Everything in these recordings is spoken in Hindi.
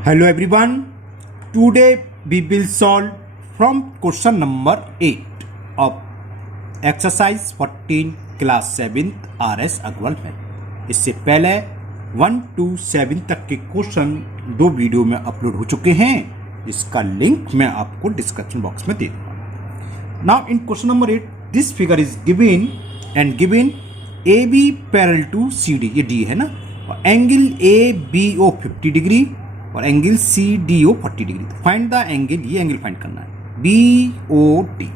Hello everyone. Today we will solve from question number 8 of exercise 14 class 7th RS Agarwal में। इससे पहले 1 to 7 तक के क्वेश्चन दो वीडियो में अपलोड हो चुके हैं। इसका लिंक मैं आपको डिस्क्रिप्शन बॉक्स में दे दूंगा। Now in question number 8 this figure is given and given AB parallel to CD, ये D है ना, और एंगल ABO 50 डिग्री और एंगल CDO 40 डिग्री। तो फाइंड द एंगल, ये एंगल फाइंड करना है BOD।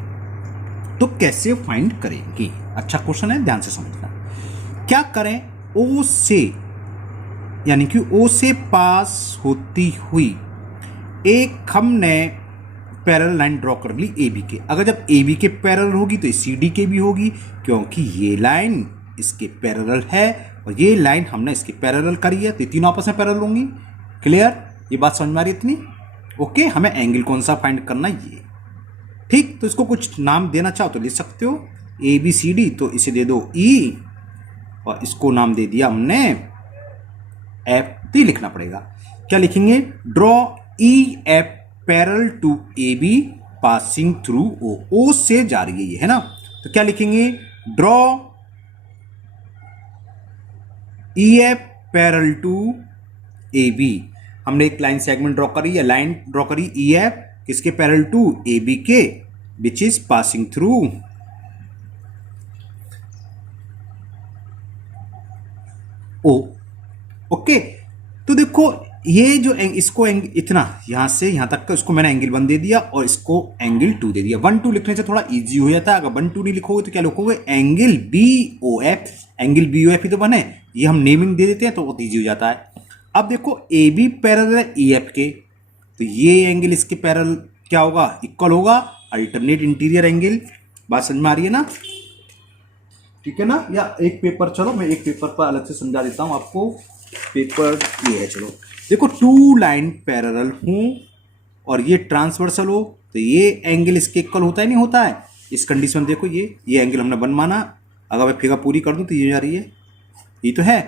तो कैसे फाइंड करेंगे? अच्छा क्वेश्चन है, ध्यान से समझना। क्या करें, O से यानी कि O से पास होती हुई एक हमने पैरेलल लाइन ड्रॉ कर ली AB के। अगर जब AB के पैरेलल होगी तो CD के भी होगी, क्योंकि ये लाइन इसके पैरेलल है और ये लाइन हमने इसके पैरेलल करी है, तो तीनों आपस में पैरेलल होंगी। क्लियर? ये बात समझ में आ रही इतनी? ओके, हमें एंगल कौन सा फाइंड करना है ये। ठीक, तो इसको कुछ नाम देना चाहो तो लिख सकते हो, ABCD, तो इसे दे दो E और इसको नाम दे दिया हमने F। तो ये लिखना पड़ेगा। क्या लिखेंगे? Draw EF parallel to AB passing through O से जा रही है ये, है ना। तो क्या लिखेंगे? Draw EF parallel to AB। हमने एक लाइन सेगमेंट ड्रॉ करी है, लाइन ड्रॉ करी EF किसके पैरेलल टू AB के, which is passing through O। Okay, तो देखो ये जो इसको इतना यहां से यहां तक का उसको मैंने एंगल 1 दे दिया और इसको एंगल 2 दे दिया। 1 2 लिखने से थोड़ा इजी हो जाता है। अगर 1 2 नहीं लिखोगे तो क्या लिखोगे? Angle BOF। एंगल BOF ही तो बने, ये हम नेमिंग दे देते हैं तो बहुत इजी हो जाता है। अब देखो AB पैरेलल है EF के, तो ये एंगल इसके पैरेलल क्या होगा? इक्वल होगा, अल्टरनेट इंटीरियर एंगल। बात समझ में आ रही है ना? ठीक है ना? या एक पेपर, चलो मैं एक पेपर पर अलग से समझा देता हूं आपको। पेपर ये है, चलो देखो, टू लाइन पैरेलल हूं और ये ट्रांसवर्सल हो, तो ये एंगल इसके इक्वल होता है नहीं होता है? इस कंडीशन देखो, ये एंगल हमने 1 माना। अगर मैं फिगर पूरी कर दूं तो ये जा रही है, ये तो है,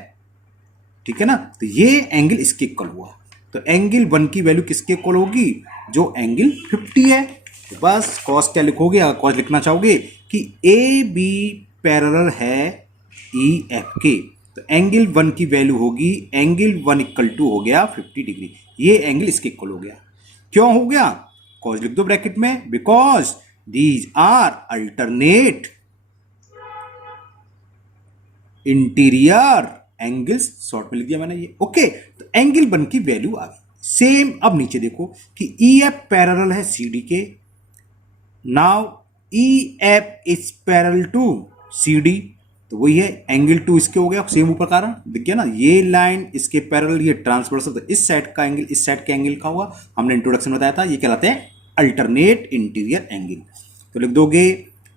ठीक है ना। तो ये एंगल इसके इक्वल हुआ, तो एंगल 1 की वैल्यू किसके इक्वल होगी? जो एंगल 50 है। तो बस कॉस क्या लिखोगे? अगर कॉस लिखना चाहोगे कि AB पैरेलल है EF के, तो एंगल 1 की वैल्यू होगी, एंगल 1 इक्वल टू हो गया 50 डिग्री। ये एंगल इसके इक्वल हो गया। क्यों हो गया? कॉस लिख दो ब्रैकेट में, because these are alternate interior angles, short में लिख दिया मैंने ये। ओके, तो एंगल 1 की वैल्यू आ गई। सेम अब नीचे देखो कि EF पैरेलल है CD के। Now EF is parallel to CD, तो वही है, एंगल 2 इसके हो गया, सेम ऊपर कारण दिख गया ना। ये लाइन इसके पैरेलल, ये ट्रांसवर्सल, तो इस साइड का एंगल इस साइड के एंगल का हुआ। हमने इंट्रोडक्शन में बताया था, ये कहलाते हैं अल्टरनेट इंटीरियर एंगल। तो लिख दोगे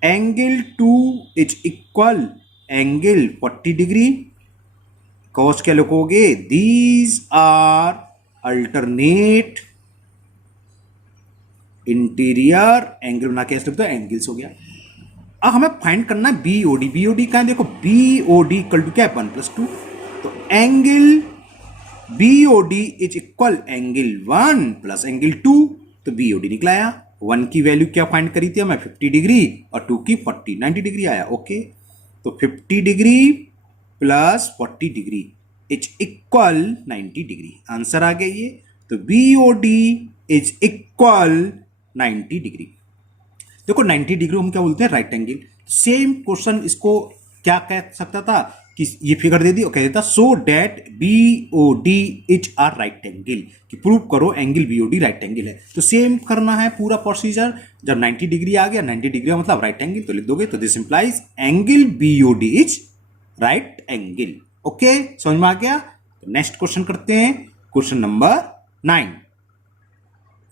angle 2 is equal angle 40 degree. Cause क्या लिखोगे? These are alternate interior angle, बना के लिख दो, एंगल्स हो गया। अब हमें फाइंड करना है BOD। BOD का है, देखो BOD इक्वल टू क्या है? 1 + 2। तो angle BOD is equal angle 1 plus angle 2, तो BOD निकला आया। 1 की वैल्यू क्या फाइंड करी थी हमें? 50 डिग्री, और 2 की 40, 90 डिग्री आया। ओके, तो 50 degree plus 40 degree is equal 90 degree. Answer आ गया ये। तो BOD इज इक्वल 90 डिग्री। देखो 90 डिग्री हम क्या बोलते हैं? Right angle. सेम क्वेश्चन इसको क्या कह सकता था कि ये फिगर दे दी और कह देता so that BOD is are right angle, कि प्रूव करो एंगल BOD राइट एंगल है। तो सेम करना है पूरा प्रोसीजर। जब 90 डिग्री आ गया, 90 डिग्री मतलब राइट एंगल, तो लिख दोगे, तो this implies angle BOD is right angle. Okay, समझ में आ गया? तो नेक्स्ट क्वेश्चन करते हैं, question number 9।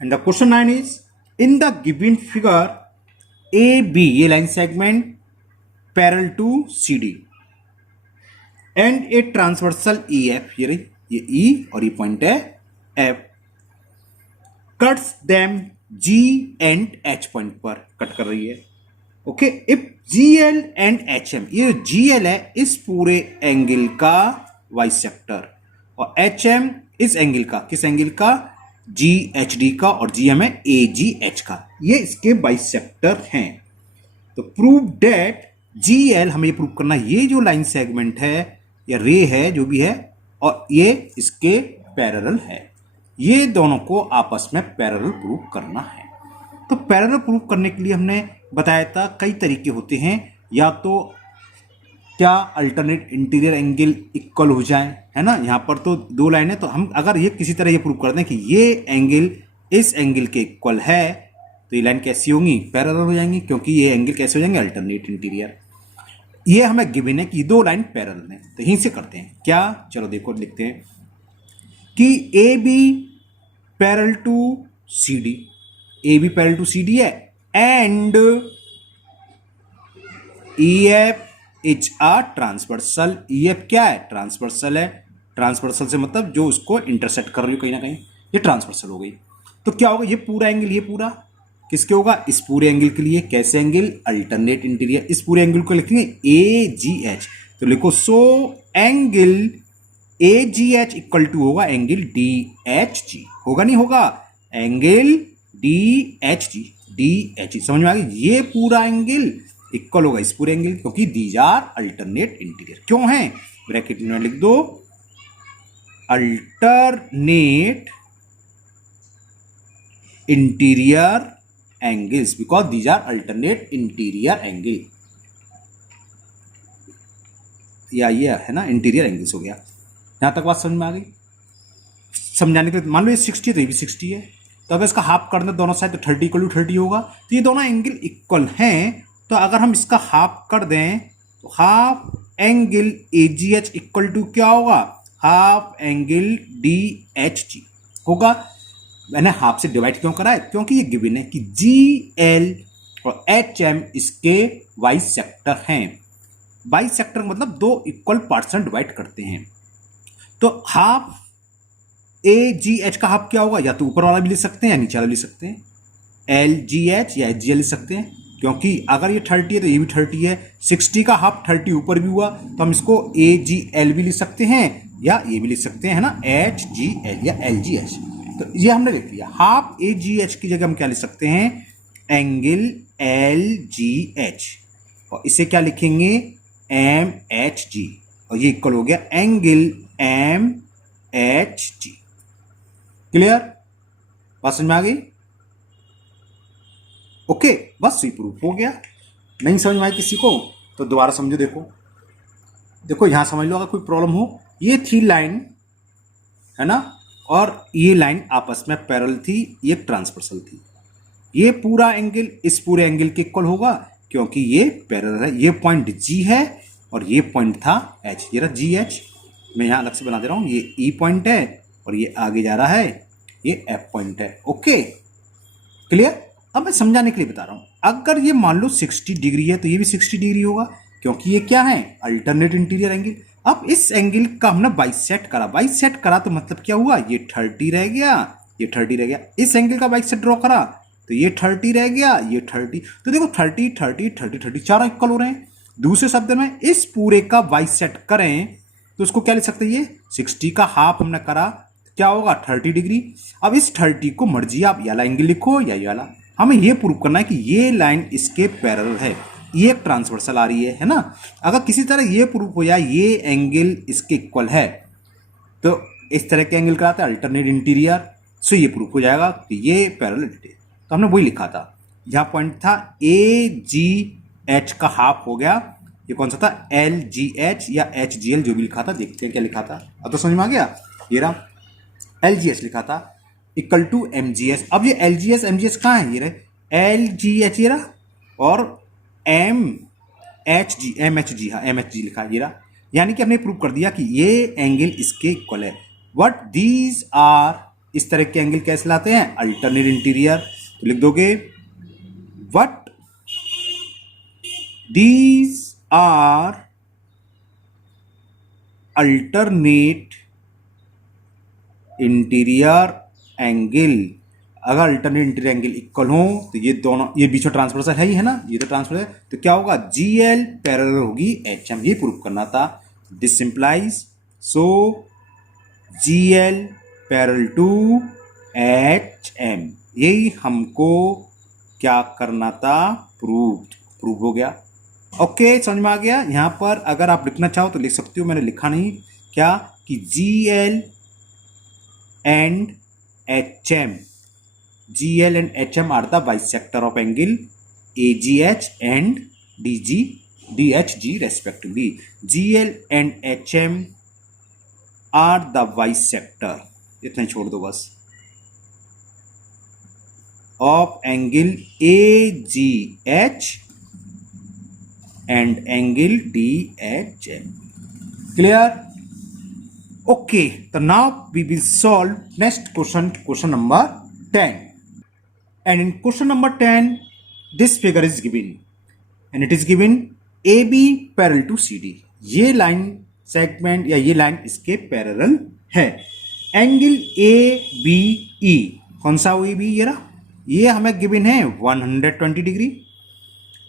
And the question 9 is in the given figure AB, ये लाइन सेगमेंट parallel to CD and a transversal EF, ये रही, ये E और ये पॉइंट है F, cuts them G and H point पर कट कर रही है। Okay, if GL and HM, ये GL है इस पूरे एंगल का बाइसेक्टर और HM इस एंगल का, किस एंगल का? जी एच डी का और जी एम है ए जी एच का, ये इसके बाइसेक्टर हैं। तो प्रूव डेट जी एल, हमें ये प्रूव करना है ये जो लाइन सेगमेंट है या रे है जो भी है और ये इसके पैरेलल है, ये दोनों को आपस में पैरेलल प्रूव करना है। तो पैरेलल प्रूव करने के लिए हमने बताया था कई तरीके होते हैं, या तो क्या अल्टरनेट इंटीरियर एंगल इक्वल हो जाए, है ना। यहाँ पर तो दो लाइन है, तो हम अगर ये किसी तरह ये प्रूव कर दें कि ये एंगल इस एंगल के इक्वल है, तो ये लाइन कैसी होंगी, पैरेलल हो जाएंगी, क्योंकि ये एंगल कैसे हो जाएंगे, अल्टरनेट इंटीरियर। ये हमें गिवन है कि दो लाइन पैरेलल है, तो यहीं से करते हैं क्या, चलो देखो लिखते हैं कि A B parallel to C D, A B parallel to C D है, and E F is a transversal. E F क्या है, ट्रांसवर्सल है। ट्रांसवर्सल से मतलब जो उसको इंटरसेक्ट कर रही हो कहीं ना कहीं, ये ट्रांसवर्सल हो गई। तो क्या होगा, ये पूरा एंगल, ये पूरा किसके होगा, इस पूरे एंगल के लिए। कैसे एंगल, अल्टरनेट इंटीरियर। इस पूरे एंगल को लिखेंगे ए जी एच, तो लिखो so angle A G H equal to होगा एंगल डी एच जी, होगा नहीं होगा, angle D H G, D H G, समझ में आ गई। ये पूरा एंगल इक्वल होगा इस पूरे एंगल, क्योंकि दीज आर अल्टरनेट इंटीरियर। क्यों है, ब्रैकेट में लिख दो alternate interior angles, because these are alternate interior angle, या ये है ना इंटीरियर एंगल्स हो गया। यहां तक बात समझ में आ गई। समझाने के लिए मान लो ये 60 है तो ये भी 60 है, तो अगर इसका हाफ कर दें दोनों साइड तो 30 इक्वल टू 30 होगा। तो ये दोनों एंगल इक्वल हैं, तो अगर हम इसका हाफ कर दें तो half angle A G H equal to क्या होगा, half angle D H G होगा। मैंने हाफ से डिवाइड क्यों करा है, क्योंकि ये गिवन है कि जी एल और एच एम इसके बाइसेक्टर हैं। बाइसेक्टर मतलब दो इक्वल पार्ट्स में डिवाइड करते हैं। तो हाफ ए जी एच का हाफ क्या होगा, या तो ऊपर वाला भी ले सकते हैं या नीचे वाला ले सकते हैं, एल जी एच या एच जी एल ले सकते हैं, क्योंकि अगर ये 30 है तो ये भी 30 है। 60 का हाफ 30 ऊपर भी हुआ तो हम इसको ए जी एल भी लिख सकते हैं या ये भी लिख सकते हैं, है ना, एच जी एल या एल जी एच। तो ये हमने लिख लिया। हाफ ए जी एच की जगह हम क्या लिख सकते हैं, एंगल एल जी एच, और इसे क्या लिखेंगे, एम एच जी, और ये इक्वल हो गया angle M H G. Clear, बात समझ में आ गई। ओके, बस ये प्रूफ हो गया। नहीं समझ में आई किसी को तो दोबारा समझो। देखो देखो यहां समझ लो, अगर कोई प्रॉब्लम हो, ये थी लाइन, है ना, और ये लाइन आपस में पैरेलल थी, ये ट्रांसवर्सल थी। ये पूरा एंगल इस पूरे एंगल के इक्वल होगा, क्योंकि ये पैरेलल है। ये पॉइंट जी है और ये पॉइंट था एच, ये रहा जी एच। मैं यहां अलग से बना दे रहा हूं, ये ई पॉइंट है और ये आगे जा रहा है, ये एफ पॉइंट है। Okay, clear. अब मैं समझाने के लिए बता रहा हूं, अगर ये मान लो 60 डिग्री है तो ये भी 60 डिग्री होगा, क्योंकि ये क्या है, अल्टरनेट इंटीरियर एंगल। अब इस एंगल का हमने बाइसेट करा, बाइसेट करा तो मतलब क्या हुआ, ये 30 रह गया, ये 30 रह गया। इस एंगल का बाइसेट ड्रॉ करा तो ये 30 रह गया, ये 30। तो देखो 30 30 30 30 चारों इक्वल हो रहे हैं। दूसरे शब्द में इस पूरे का बाइसेट करें तो उसको क्या लिख सकते हैं, ये 60 का हाफ हमने करा, क्या होगा 30 डिग्री। अब इस 30 को मर्जी आप ये वाला एंगल लिखो या ये वाला, हमें ये प्रूव करना है कि ये लाइन इसके पैरेलल है, ये एक ट्रांसवर्सल आ रही है ना। अगर किसी तरह ये प्रूव हो जाए ये एंगल इसके इक्वल है, तो इस तरह के एंगल कराते हैं अल्टरनेट इंटीरियर, सो ये प्रूव हो जाएगा कि ये पैरेलल है। तो हमने वही लिखा था, यहाँ पॉइंट था ए जी एच का हाफ हो गया, ये कौन सा था, एल जी एच या एच जी एल, जो भी लिखा था। देखते हैं क्या लिखा था, अब तो समझ में आ गया। ये रहा एल जी एच लिखा था equal to M G S. अब ये L G S M G S कहाँ है, ये रहे एल जी एच ये रहा, और M H G, M H G, हाँ एम एच जी लिखा है ये रहा। यानी कि हमने प्रूव कर दिया कि ये एंगल इसके इक्वल है। वट दीज आर, इस तरह के एंगल कैसे लाते हैं, अल्टरनेट इंटीरियर। तो लिख दोगे what these are alternate interior angle. अगर अल्टरनेट इंटीरियर एंगल इक्वल हो तो ये दोनों, ये बीच में ट्रांसवर्सल है ही है ना, ये तो ट्रांसवर्सल है, तो क्या होगा, जी एल पैरेलल होगी एच एम, ये प्रूव करना था। This implies so G L parallel to H M, यही हमको क्या करना था, प्रूव हो गया। ओके, समझ में आ गया। यहाँ पर अगर आप लिखना चाहो तो लिख सकते हो, मैंने लिखा नहीं, क्या कि G L and H M, G L and H M are the bisector of angle A G H and D G D H G respectively. G L and H M are the bisector, इतना ही छोड़ दो बस, of angle A G H and angle DHM. Clear? Okay, so now we will solve next question number 10. And in question number 10, this figure is given, and it is given AB parallel to CD. ये लाइन सेगमेंट या ये लाइन इसके पैरेलल है। एंगल ABE, कौन सा AB, ये रहा, ये हमें गिवन है 120 डिग्री।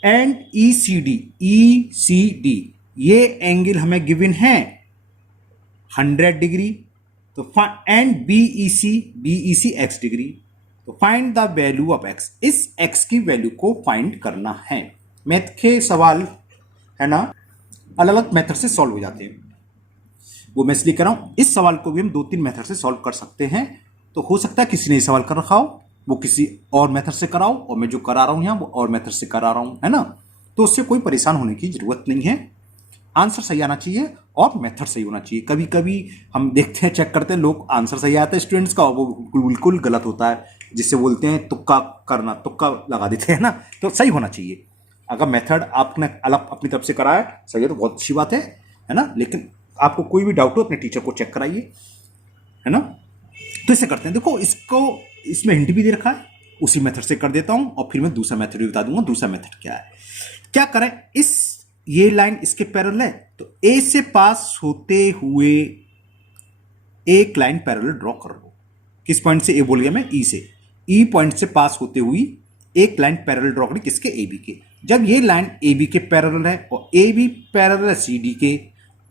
एंड ECD, ये एंगल हमें गिवन है 100 डिग्री। तो एंड BEC x डिग्री। तो find the value of x, इस x की वैल्यू को फाइंड करना है। मैथ के सवाल है ना, अलग अलग मेथड से सॉल्व हो जाते हैं, वो मैं इसलिए कर रहा हूं। इस सवाल को भी हम 2-3 मेथड से सॉल्व कर सकते हैं। तो हो सकता है किसी ने सवाल कर रखा हो, वो किसी और मेथड से कराओ, और मैं जो करा रहा हूं यहाँ वो और मेथड से करा रहा हूं, है ना। तो उससे कोई परेशान होने की जरूरत नहीं है। आंसर सही आना चाहिए और मेथड सही होना चाहिए। कभी कभी हम देखते हैं, चेक करते हैं, लोग आंसर सही आता है स्टूडेंट्स का, और वो बिल्कुल गलत होता है, जिससे बोलते हैं तुक्का करना, तुक्का लगा देते हैं ना। तो सही होना चाहिए। अगर मेथड आपने अलग अपनी तरफ से कराया सही है तो बहुत अच्छी बात है ना। लेकिन आपको कोई भी डाउट हो अपने टीचर को चेक कराइए, है ना। तो इसे करते हैं, देखो इसको, इसमें हिंट भी दे रखा है, उसी मेथड से कर देता हूं, और फिर मैं दूसरा मेथड भी बता दूंगा। दूसरा मेथड क्या है, क्या करें, ये लाइन इसके पैरेलल है, तो ए से पास होते हुए एक लाइन पैरेलल ड्रॉ कर लो। किस पॉइंट से, ए बोल गया मैं, ई से, ई पॉइंट से पास होते हुई एक लाइन पैरेलल ड्रॉ करी, किसके, ए बी के। जब ये लाइन ए बी के पैरेलल है और ए बी पैरेलल है सी डी के,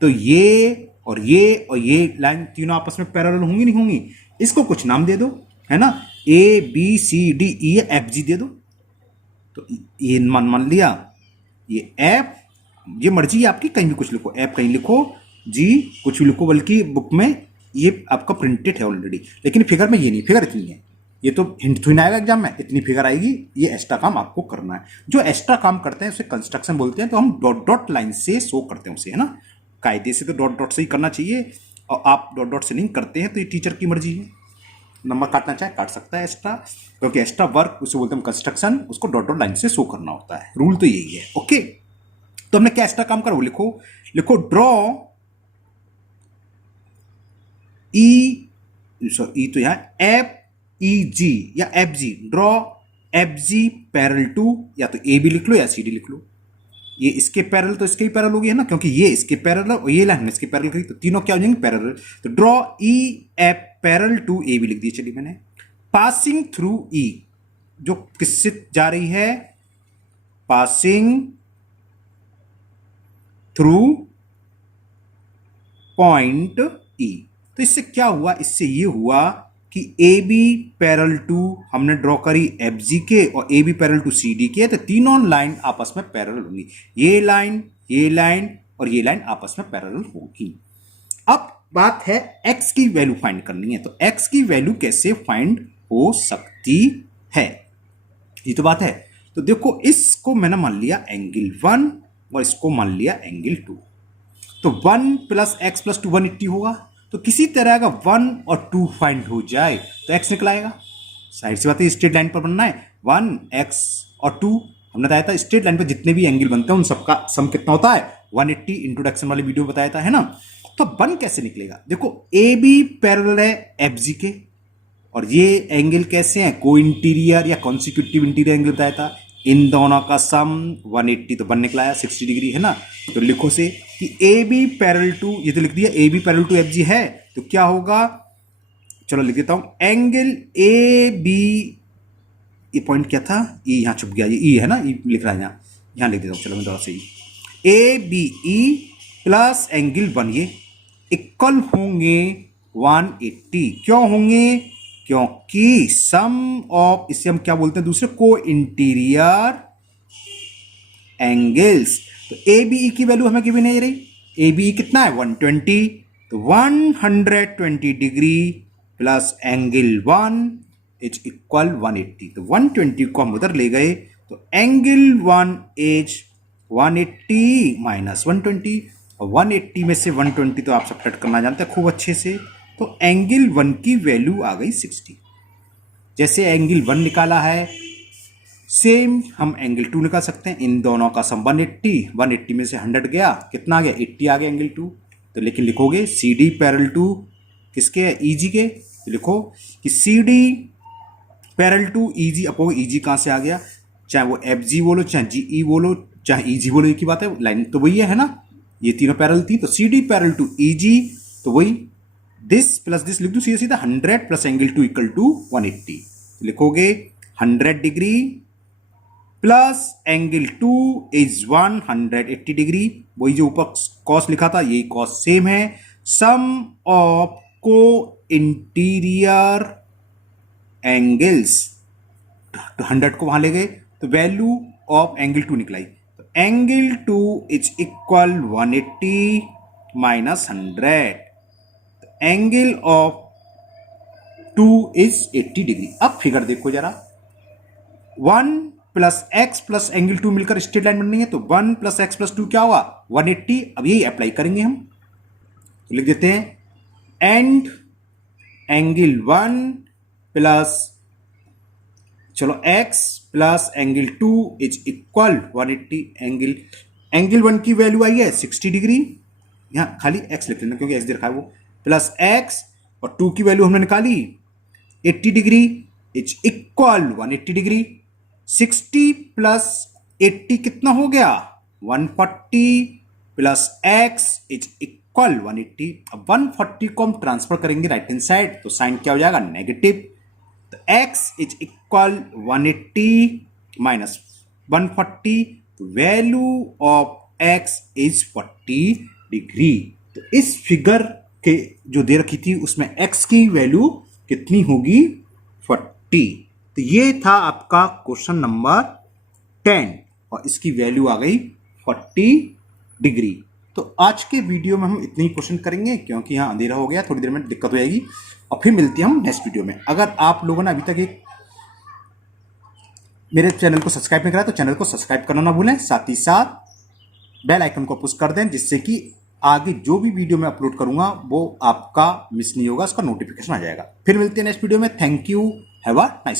तो ये और ये लाइन तीनों आपस में पैरेलल होंगी नहीं होंगी। इसको कुछ नाम दे दो, है ना, A B C D E F G दे दो। तो ये मान लिया, ये एफ, ये मर्जी है आपकी, कहीं भी कुछ लिखो, एफ कहीं लिखो, जी कुछ भी लिखो, बल्कि बुक में ये आपका प्रिंटेड है ऑलरेडी। लेकिन फिगर में ये नहीं, फिगर इतनी है, ये तो हिंट थोड़ी ना आएगा एग्जाम में, इतनी फिगर आएगी। ये एक्स्ट्रा काम आपको करना है। जो एक्स्ट्रा काम करते हैं उसे कंस्ट्रक्शन बोलते हैं। तो हम डॉट डॉट लाइन से शो करते हैं उसे, है ना। कायदे से तो डॉट डॉट से ही करना चाहिए, और आप डॉट डॉट से नहीं करते हैं तो ये टीचर की मर्जी है। नंबर काटना चाहे काट सकता है एक्स्ट्रा, क्योंकि एक्स्ट्रा वर्क उसे बोलते हैं कंस्ट्रक्शन, उसको डॉट डॉट लाइन से शो करना होता है। रूल तो यही है। ओके, तो हमने क्या एक्स्ट्रा काम करा, वो लिखो ड्रॉ ई तो यहां एफ ई जी या F G, draw F G parallel to, या तो ए बी लिख लो या सी डी लिख लो। ये इसके पैरेलल तो इसके ही पैरेलल हो गया है ना, क्योंकि ये इसके पैरेलल और ये लाइन इसके पैरेलल करी, तो तीनों क्या हो जाएंगे, पैरेलल। तो draw E F parallel to A B लिख दिया। चलिए मैंने पासिंग थ्रू ई, जो किससे जा रही है, पासिंग थ्रू पॉइंट ई। तो इससे क्या हुआ, इससे ये हुआ कि ए बी पैरेलल टू हमने ड्रॉ करी एफ जी के, और A B parallel to C D के, तो तीनों लाइन आपस में पैरेलल होंगी। ये लाइन और ये लाइन आपस में पैरेलल होगी। अब बात है x की वैल्यू फाइंड करनी है। तो x की वैल्यू कैसे फाइंड हो सकती है, ये तो बात है। तो देखो, इसको मैंने मान लिया एंगल 1 और इसको मान लिया एंगल 2। तो 1 + x + 2 180 होगा। तो किसी तरह अगर 1 और 2 फाइंड हो जाए तो x निकल आएगा। साइड से बात है, स्ट्रेट लाइन पर बनना है। 1x और 2, हमने बताया था स्ट्रेट लाइन पर जितने भी एंगल बनते हैं उन सबका सम कितना होता है, 180। इंट्रोडक्शन वाले वीडियो में बताया था, है ना। तो 1 कैसे निकलेगा, देखो ए बी पैरेलल है एफ जी के, और ये एंगल कैसे हैं, को इंटीरियर या कॉन्सिक्यूटिव इंटीरियर एंगल बताया था। इन दोनों का सम 180, तो 1 निकला है, 60 डिग्री, है ना। तो लिखो से कि ए बी पैरेलल टू, ये तो लिख दिया A B parallel to F G है, तो क्या होगा, चलो लिख देता हूं, एंगल ए बी, ये पॉइंट क्या था, ई यहां छुप गया, ये ई है ना, ई लिख रहा है यहां लिख देता हूं। चलो मैं थोड़ा सही, A B E plus angle 1, ये इक्वल होंगे 180। क्यों होंगे, क्योंकि सम ऑफ, इसे हम क्या बोलते हैं दूसरे, को इंटीरियर एंगल्स। तो ए बी ई की वैल्यू हमें गिवन नहीं रही, ए बी ई कितना है 120, तो 120 degree plus angle 1 is equal 180। तो 120 को हम उधर ले गए, तो एंगल 1 इज 180 माइनस 120, और 180 में से 120 तो आप सब्ट्रैक्ट करना जानते हैं खूब अच्छे से। तो एंगल 1 की वैल्यू आ गई 60। जैसे एंगल 1 निकाला है, सेम हम एंगल 2 निकाल सकते हैं। इन दोनों का सम 180 में से 100 गया, कितना आ गया 80 आ गया एंगल 2। तो लेकिन लिखोगे सी डी पैरेलल टू किसके है, ई जी के। तो लिखो कि सी डी पैरेलल टू ई जी अपो ई जी कहाँ से आ गया, चाहे वो एफ जी बोलो, चाहे जी ई बोलो, चाहे ई जी बोलो, एक ही बात है, लाइन तो वही है ना, ये तीनों पैरेलल थी। तो सी डी पैरेलल टू ई जी, तो वही दिस प्लस दिस लिख दो सीधा सीधा, 100 प्लस एंगल 2 इक्वल टू 180। लिखोगे 100 degree plus angle 2 is 180 degree, वही जो ऊपर कॉस लिखा था यही कॉस सेम है। सम ऑफ को इंटीरियर एंगल्स, तो 100 को वहां ले गए, तो वैल्यू ऑफ एंगल 2 निकलाई। तो angle 2 is equal 180 minus 100, angle of 2 is 80 degree. अब फिगर देखो जरा, 1 प्लस एक्स प्लस एंगल 2 मिलकर स्ट्रेट लाइन बन रही है, तो 1 प्लस एक्स प्लस 2 क्या होगा 180। अब यही अप्लाई करेंगे हम, तो लिख देते हैं एंड एंगल 1 प्लस, चलो x plus angle 2 is equal 180। Angle 1 की वैल्यू आई है 60 डिग्री, यहां खाली x लिख लेना क्योंकि x दे रखा है वो, प्लस x और 2 की वैल्यू हमने निकाली 80 degree is equal 180 degree. 60 plus 80 कितना हो गया 140 प्लस x इज इक्वल 180। अब 140 को हम ट्रांसफर करेंगे राइट हैंड साइड, तो साइन क्या हो जाएगा नेगेटिव। तो x इज इक्वल 180 माइनस 140, तो value of x is 40 degree. तो इस फिगर के जो दे रखी थी उसमें x की वैल्यू कितनी होगी 40। तो ये था आपका क्वेश्चन नंबर 10 और इसकी वैल्यू आ गई 40 डिग्री। तो आज के वीडियो में हम इतने ही क्वेश्चन करेंगे क्योंकि यहाँ अंधेरा हो गया, थोड़ी देर में दिक्कत हो जाएगी, और फिर मिलते हैं हम नेक्स्ट वीडियो में। अगर आप लोगों ने अभी तक एक मेरे चैनल को सब्सक्राइब नहीं करा तो चैनल को सब्सक्राइब करना ना भूलें, साथ ही साथ बेल आइकन को पुश कर दें, जिससे कि आगे जो भी वीडियो मैं अपलोड करूंगा वो आपका मिस नहीं होगा, उसका नोटिफिकेशन आ जाएगा। फिर मिलते हैं नेक्स्ट वीडियो में। Thank you, have a nice